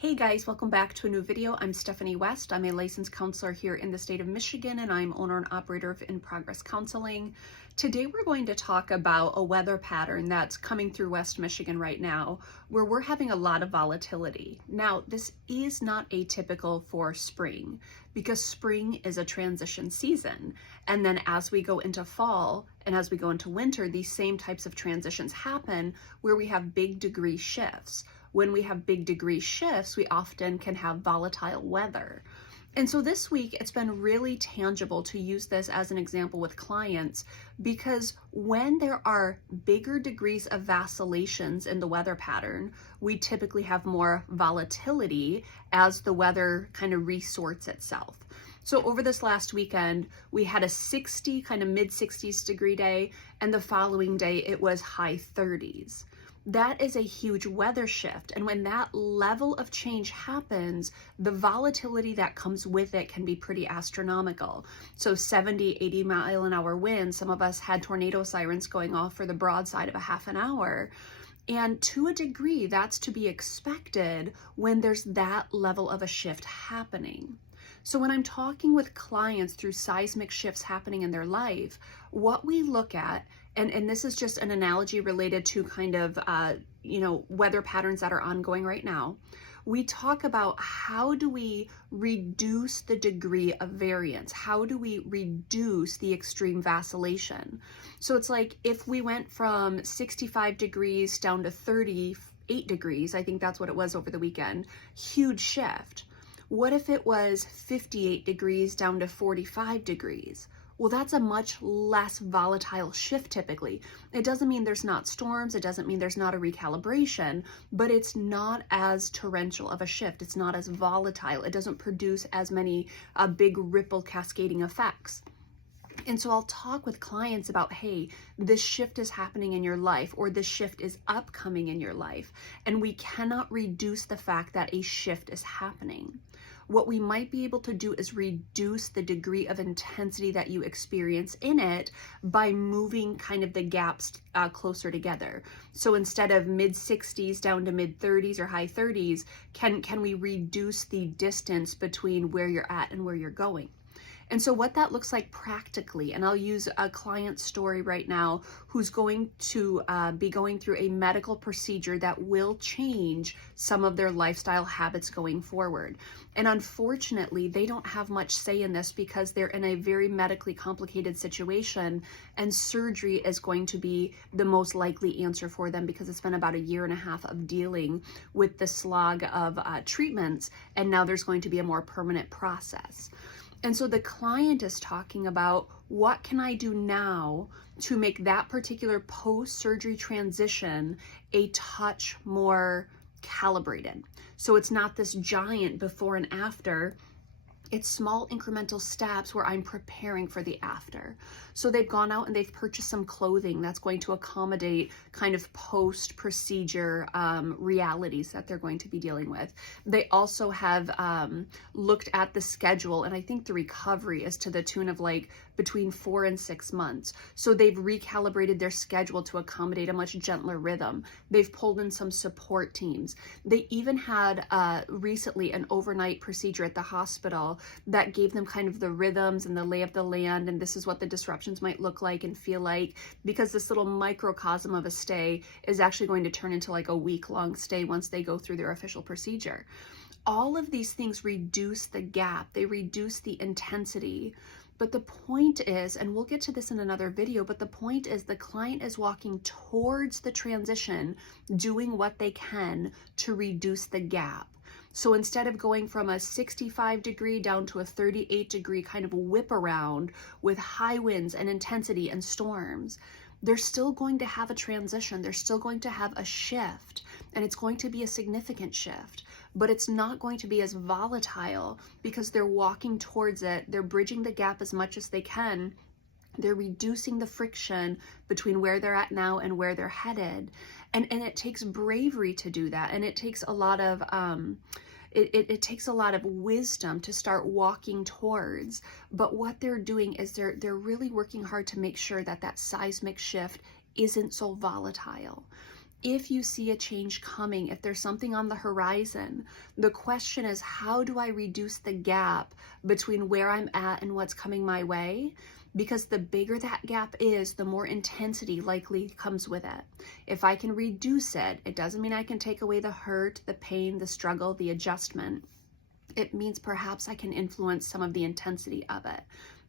Hey guys, welcome back to a new video. I'm Stephanie West. I'm a licensed counselor here in the state of Michigan, and I'm owner and operator of In Progress Counseling. Today we're going to talk about a weather pattern that's coming through West Michigan right now, where we're having a lot of volatility. Now, this is not atypical for spring, because spring is a transition season. And then as we go into fall and as we go into winter, these same types of transitions happen where we have big degree shifts. When we have big degree shifts, we often can have volatile weather. And so this week, it's been really tangible to use this as an example with clients, because when there are bigger degrees of vacillations in the weather pattern, we typically have more volatility as the weather kind of resorts itself. So over this last weekend, we had a 60, kind of mid 60s degree day, and the following day it was high 30s. That is a huge weather shift. And when that level of change happens, the volatility that comes with it can be pretty astronomical. So 70, 80 mile an hour winds, some of us had tornado sirens going off for the broadside of a half an hour. And to a degree, that's to be expected when there's that level of a shift happening. So when I'm talking with clients through seismic shifts happening in their life, what we look at, and this is just an analogy related to kind of, weather patterns that are ongoing right now, we talk about how do we reduce the degree of variance? How do we reduce the extreme vacillation? So it's like if we went from 65 degrees down to 38 degrees, I think that's what it was over the weekend, huge shift. What if it was 58 degrees down to 45 degrees? Well, that's a much less volatile shift typically. It doesn't mean there's not storms, it doesn't mean there's not a recalibration, but it's not as torrential of a shift. It's not as volatile. It doesn't produce as many big ripple cascading effects. And so I'll talk with clients about, hey, this shift is happening in your life, or this shift is upcoming in your life, and we cannot reduce the fact that a shift is happening. What we might be able to do is reduce the degree of intensity that you experience in it by moving kind of the gaps closer together. So instead of mid 60s down to mid 30s or high 30s, can we reduce the distance between where you're at and where you're going? And so what that looks like practically, and I'll use a client story right now who's going to be going through a medical procedure that will change some of their lifestyle habits going forward. And unfortunately, they don't have much say in this because they're in a very medically complicated situation, and surgery is going to be the most likely answer for them because it's been about a year and a half of dealing with the slog of treatments, and now there's going to be a more permanent process. And so the client is talking about, what can I do now to make that particular post-surgery transition a touch more calibrated? So it's not this giant before and after. It's small incremental steps where I'm preparing for the after. So they've gone out and they've purchased some clothing that's going to accommodate kind of post-procedure realities that they're going to be dealing with. They also have looked at the schedule, and I think the recovery is to the tune of like between 4 and 6 months. So they've recalibrated their schedule to accommodate a much gentler rhythm. They've pulled in some support teams. They even had recently an overnight procedure at the hospital that gave them kind of the rhythms and the lay of the land, and this is what the disruptions might look like and feel like, because this little microcosm of a stay is actually going to turn into like a week-long stay once they go through their official procedure. All of these things reduce the gap, they reduce the intensity. But the point is, and we'll get to this in another video, but the point is the client is walking towards the transition, doing what they can to reduce the gap. So instead of going from a 65 degree down to a 38 degree kind of whip around with high winds and intensity and storms, they're still going to have a transition. They're still going to have a shift, and it's going to be a significant shift, but it's not going to be as volatile because they're walking towards it. They're bridging the gap as much as they can. They're reducing the friction between where they're at now and where they're headed. And it takes bravery to do that. And it takes a lot of, it takes a lot of wisdom to start walking towards. But what they're doing is they're really working hard to make sure that that seismic shift isn't so volatile. If you see a change coming, if there's something on the horizon, the question is, how do I reduce the gap between where I'm at and what's coming my way? Because the bigger that gap is, the more intensity likely comes with it. If I can reduce it, it doesn't mean I can take away the hurt, the pain, the struggle, the adjustment. It means perhaps I can influence some of the intensity of it.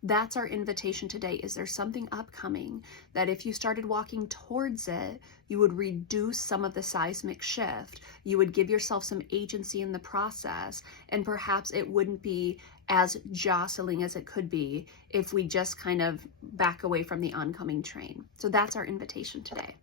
That's our invitation today. Is there something upcoming that if you started walking towards it, you would reduce some of the seismic shift, you would give yourself some agency in the process, and perhaps it wouldn't be as jostling as it could be if we just kind of back away from the oncoming train. So that's our invitation today.